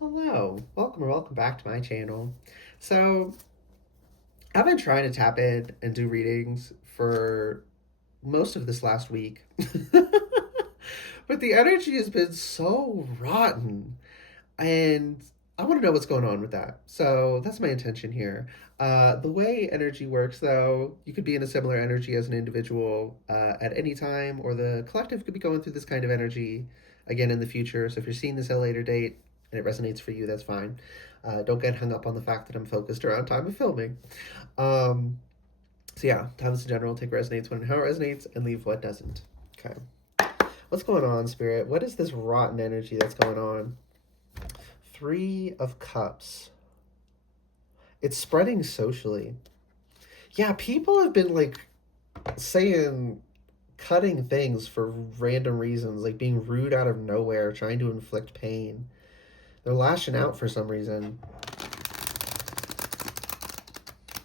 Hello, welcome or welcome back to my channel. So, I've been trying to tap in and do readings for most of this last week. But the energy has been so rotten, and I want to know what's going on with that. So, that's my intention here. The way energy works, though, you could be in a similar energy as an individual at any time, or the collective could be going through this kind of energy again in the future. So, if you're seeing this at a later date, and it resonates for you, that's fine. Don't get hung up on the fact that I'm focused around time of filming. Um, so yeah, times in general, take what resonates when and how it resonates, and leave what doesn't. Okay. What's going on, Spirit? What is this rotten energy that's going on? Three of Cups. It's spreading socially. Yeah, people have been like saying cutting things for random reasons, like being rude out of nowhere, trying to inflict pain. They're lashing out for some reason.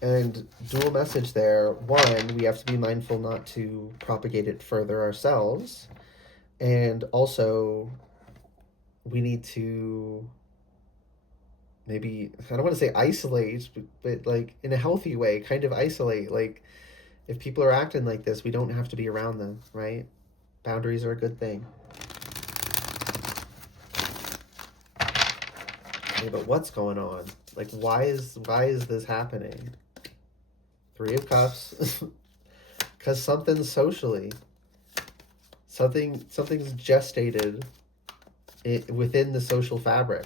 And dual message there. One, we have to be mindful not to propagate it further ourselves. And also, we need to maybe, I don't want to say isolate, but like in a healthy way, kind of isolate. Like, if people are acting like this, we don't have to be around them, right? Boundaries are a good thing. Okay, but what's going on? Like, why is this happening? Three of Cups. Because something's socially. Something's gestated within the social fabric.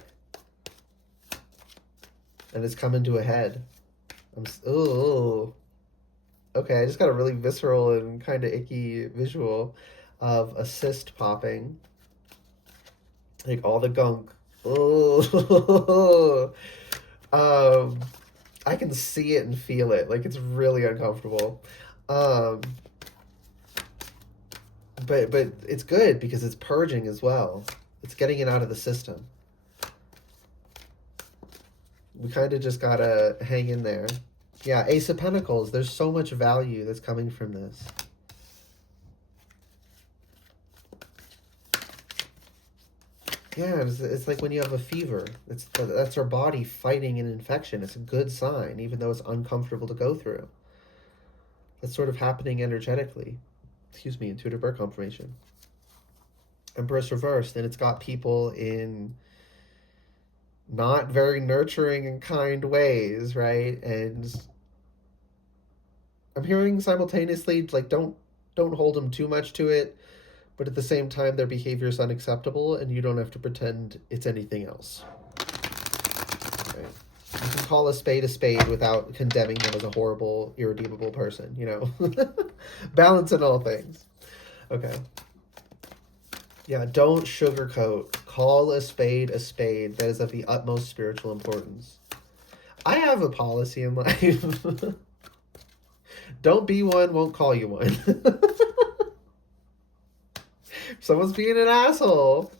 And it's coming to a head. Okay, I just got a really visceral and kind of icky visual of a cyst popping. Like all the gunk. Oh. I can see it and feel it. Like it's really uncomfortable. Um, but it's good because it's purging as well. It's getting it out of the system. We kind of just gotta hang in there. Yeah, Ace of Pentacles. There's so much value that's coming from this. Yeah, it's like when you have a fever. That's our body fighting an infection. It's a good sign, even though it's uncomfortable to go through. That's sort of happening energetically. Excuse me, intuitive birth confirmation. Empress reversed, and it's got people in not very nurturing and kind ways, right? And I'm hearing simultaneously, like, don't hold them too much to it, but at the same time, their behavior is unacceptable, and you don't have to pretend it's anything else. Right? You can call a spade without condemning them as a horrible, irredeemable person, you know? Balance in all things. Okay. Yeah, don't sugarcoat. Call a spade a spade. That is of the utmost spiritual importance. I have a policy in life. Don't be one, won't call you one. If someone's being an asshole,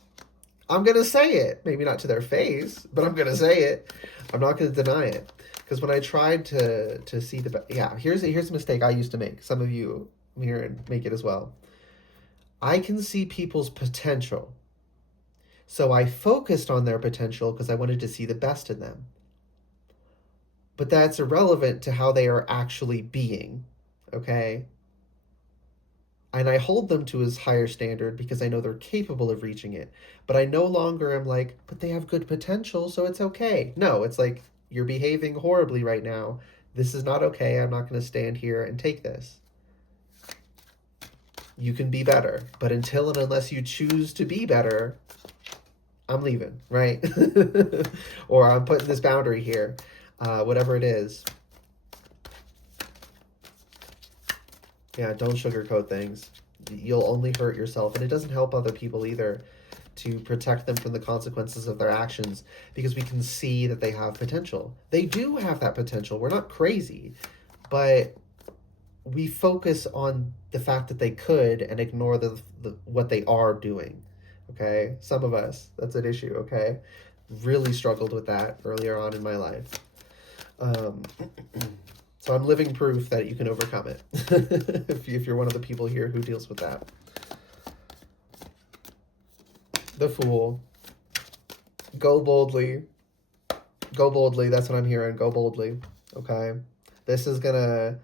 I'm going to say it. Maybe not to their face, but I'm going to say it. I'm not going to deny it. Because when I tried to see the... Yeah, here's a mistake I used to make. Some of you here and make it as well. I can see people's potential. So I focused on their potential because I wanted to see the best in them. But that's irrelevant to how they are actually being, okay? And I hold them to a higher standard because I know they're capable of reaching it. But I no longer am like, but they have good potential, so it's okay. No, it's like, you're behaving horribly right now. This is not okay. I'm not going to stand here and take this. You can be better. But until and unless you choose to be better, I'm leaving, right? Or I'm putting this boundary here. Whatever it is. Yeah, don't sugarcoat things. You'll only hurt yourself, and it doesn't help other people either to protect them from the consequences of their actions because we can see that they have potential. They do have that potential. We're not crazy, but we focus on the fact that they could and ignore the what they are doing. Okay? Some of us, that's an issue, okay? Really struggled with that earlier on in my life. So I'm living proof that you can overcome it if you're one of the people here who deals with that. The Fool. Go boldly. Go boldly. That's what I'm hearing. Go boldly. Okay. This is gonna.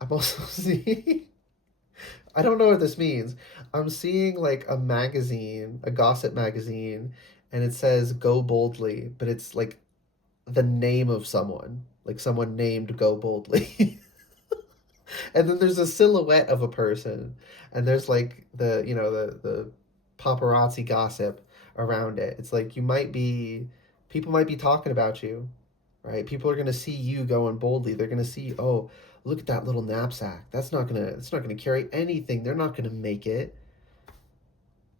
I'm also seeing. I don't know what this means. I'm seeing like a magazine, a gossip magazine, and it says "Go boldly," but it's like the name of someone, like someone named Go Boldly. And then there's a silhouette of a person, and there's like the paparazzi gossip around it. It's like you might be people might be talking about you, right? People are going to see you going boldly. They're going to see, "Oh, look at that little knapsack. It's not going to carry anything. They're not going to make it."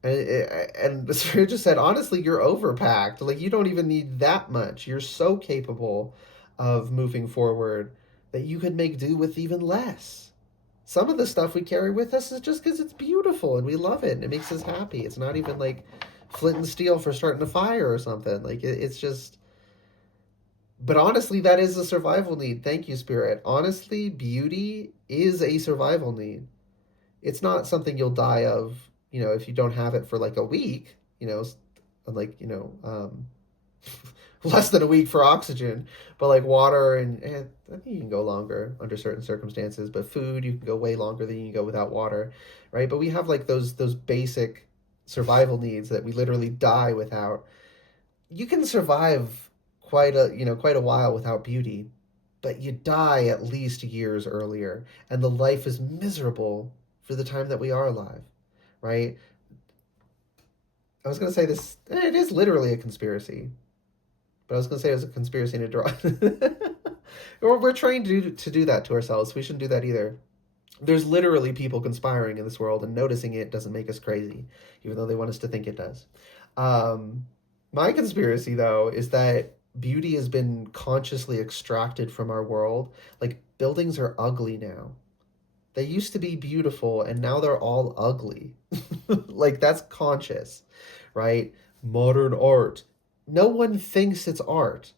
And the spirit just said, honestly, you're overpacked. Like, you don't even need that much. You're so capable of moving forward that you could make do with even less. Some of the stuff we carry with us is just because it's beautiful and we love it and it makes us happy. It's not even like flint and steel for starting a fire or something. Like, it's just. But honestly, that is a survival need. Thank you, Spirit. Honestly, beauty is a survival need. It's not something you'll die of, if you don't have it for like a week, like, less than a week for oxygen, but like water and I think you can go longer under certain circumstances, but food, you can go way longer than you can go without water, right? But we have like those basic survival needs that we literally die without. You can survive quite a while without beauty, but you die at least years earlier, and the life is miserable for the time that we are alive, right? I was going to say this, it is literally a conspiracy, but I was going to say it was a conspiracy to draw. We're trained to do that to ourselves. We shouldn't do that either. There's literally people conspiring in this world, and noticing it doesn't make us crazy, even though they want us to think it does. My conspiracy, though, is that beauty has been consciously extracted from our world. Like, buildings are ugly now. They used to be beautiful, and now they're all ugly. Like, that's conscious, right? Modern art. No one thinks it's art.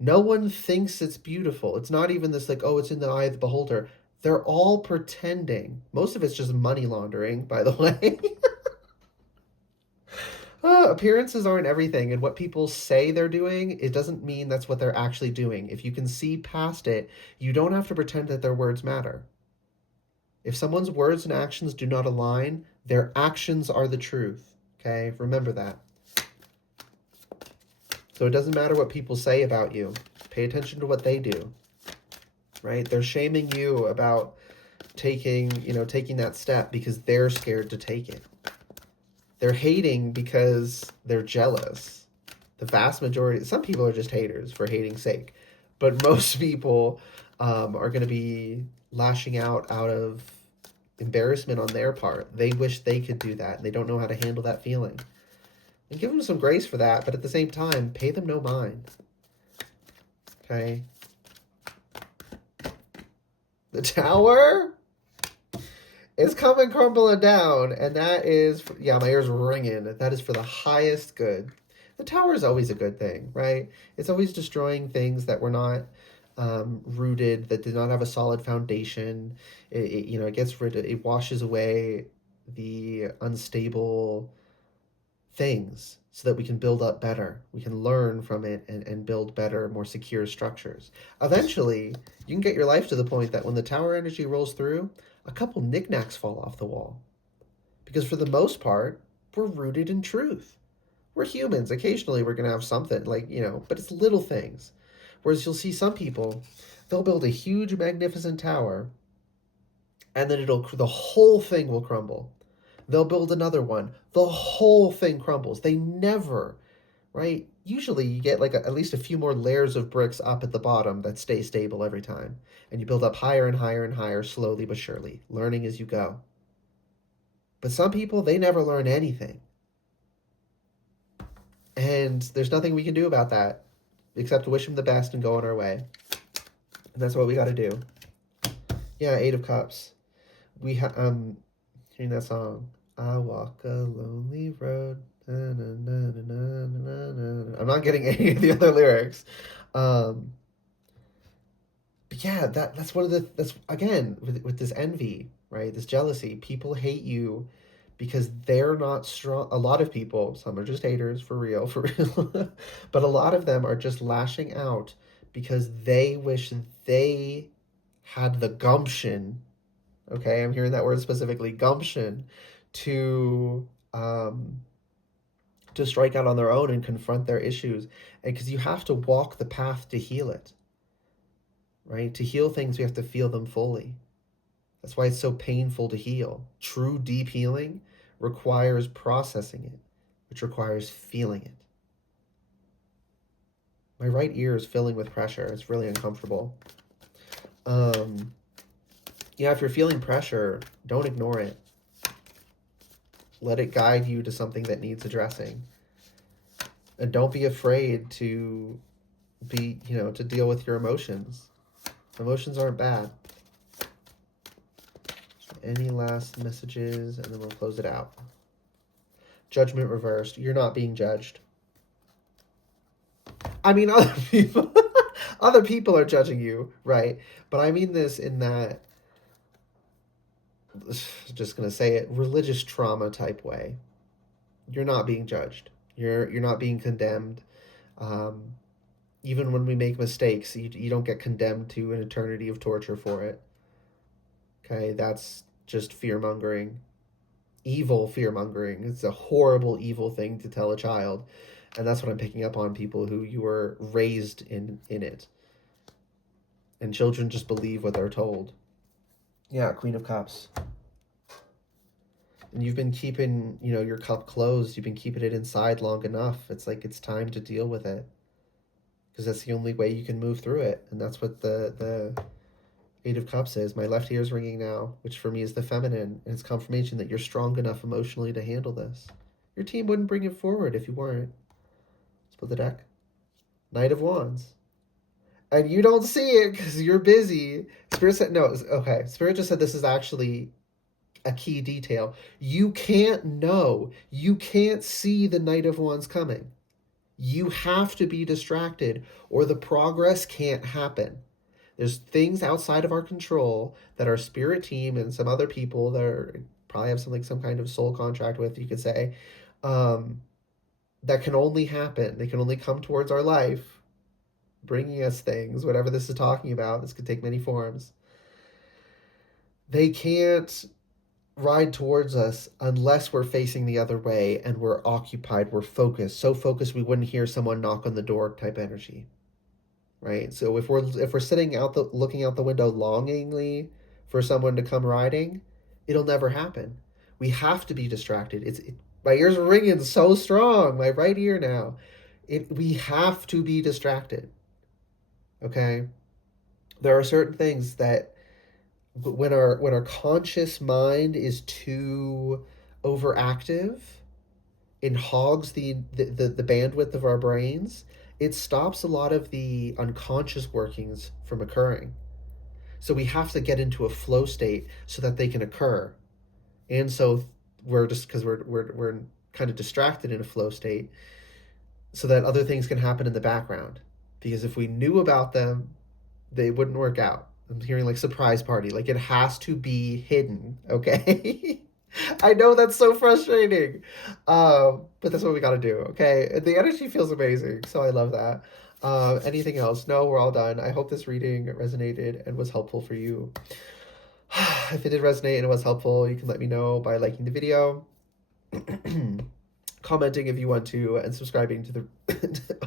No one thinks it's beautiful. It's not even this, like, oh, it's in the eye of the beholder. They're all pretending. Most of it's just money laundering, by the way. Appearances aren't everything, and what people say they're doing, it doesn't mean that's what they're actually doing. If you can see past it, you don't have to pretend that their words matter. If someone's words and actions do not align, their actions are the truth. Okay? Remember that. So it doesn't matter what people say about you. Pay attention to what they do. Right? They're shaming you about taking that step because they're scared to take it. They're hating because they're jealous. The vast majority, some people are just haters for hating's sake, but most people are going to be lashing out of embarrassment on their part. They wish they could do that, and they don't know how to handle that feeling. And give them some grace for that, but at the same time, pay them no mind. Okay? The tower is coming crumbling down, and that is, my ears ringing. That is for the highest good. The tower is always a good thing, right? It's always destroying things that were not rooted, that did not have a solid foundation. It gets rid of, it washes away the unstable things so that we can build up better. We can learn from it and build better, more secure structures. Eventually, you can get your life to the point that when the tower energy rolls through, a couple knickknacks fall off the wall. Because for the most part, we're rooted in truth. We're humans. Occasionally, we're going to have something but it's little things. Whereas you'll see some people, they'll build a huge, magnificent tower, and then the whole thing will crumble. They'll build another one. The whole thing crumbles. They never, right? Usually you get at least a few more layers of bricks up at the bottom that stay stable every time. And you build up higher and higher and higher, slowly but surely, learning as you go. But some people, they never learn anything. And there's nothing we can do about that except to wish them the best and go on our way. And that's what we got to do. Yeah, Eight of Cups. Hearing that song. I walk a lonely road. Na, na, na, na, na, na. I'm not getting any of the other lyrics. But yeah, that's one of that's again with this envy, right? This jealousy. People hate you because they're not strong. A lot of people, some are just haters for real, for real, but a lot of them are just lashing out because they wish they had the gumption. Okay, I'm hearing that word specifically, gumption, to um, to strike out on their own and confront their issues. And because you have to walk the path to heal it, right? To heal things, we have to feel them fully. That's why it's so painful to heal. True deep healing requires processing it, which requires feeling it. My right ear is filling with pressure. It's really uncomfortable. Yeah, if you're feeling pressure, don't ignore it. Let it guide you to something that needs addressing. And don't be afraid to to deal with your emotions. Emotions aren't bad. Any last messages, and then we'll close it out. Judgment reversed. You're not being judged. I mean, other people are judging you, right? But I mean this in that, just gonna say it, religious trauma type way. You're not being judged. You're not being condemned. Even when we make mistakes, you don't get condemned to an eternity of torture for it. Okay, that's just fear-mongering. Evil fear-mongering. It's a horrible, evil thing to tell a child. And that's what I'm picking up on, people who you were raised in it. And children just believe what they're told. Yeah, Queen of Cups. And you've been keeping, your cup closed. You've been keeping it inside long enough. It's like it's time to deal with it. Because that's the only way you can move through it. And that's what the Eight of Cups is. My left ear is ringing now, which for me is the feminine. And it's confirmation that you're strong enough emotionally to handle this. Your team wouldn't bring it forward if you weren't. Split the deck. Knight of Wands. And you don't see it because you're busy. Spirit said, no, okay. Spirit just said this is actually a key detail. You can't know. You can't see the Knight of Wands coming. You have to be distracted or the progress can't happen. There's things outside of our control that our spirit team and some other people that are probably have some kind of soul contract with, you could say, that can only happen. They can only come towards our life, bringing us things, whatever this is talking about. This could take many forms. They can't ride towards us unless we're facing the other way and we're occupied, we're focused. So focused we wouldn't hear someone knock on the door type energy. Right? So if we're sitting looking out the window longingly for someone to come riding, it'll never happen. We have to be distracted. My ears are ringing so strong, my right ear now. We have to be distracted. Okay? There are certain things that when our conscious mind is too overactive, it hogs the bandwidth of our brains, it stops a lot of the unconscious workings from occurring. So we have to get into a flow state so that they can occur. And so we're just, because we're kind of distracted in a flow state, so that other things can happen in the background. Because if we knew about them, they wouldn't work out. I'm hearing like surprise party. Like it has to be hidden, okay? I know that's so frustrating. But that's what we got to do, okay? And the energy feels amazing, so I love that. Anything else? No, we're all done. I hope this reading resonated and was helpful for you. If it did resonate and it was helpful, you can let me know by liking the video, commenting if you want to, and subscribing to the...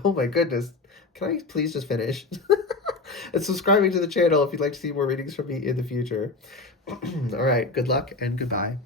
Oh my goodness. Can I please just finish? And subscribing to the channel if you'd like to see more readings from me in the future. All right, good luck and goodbye.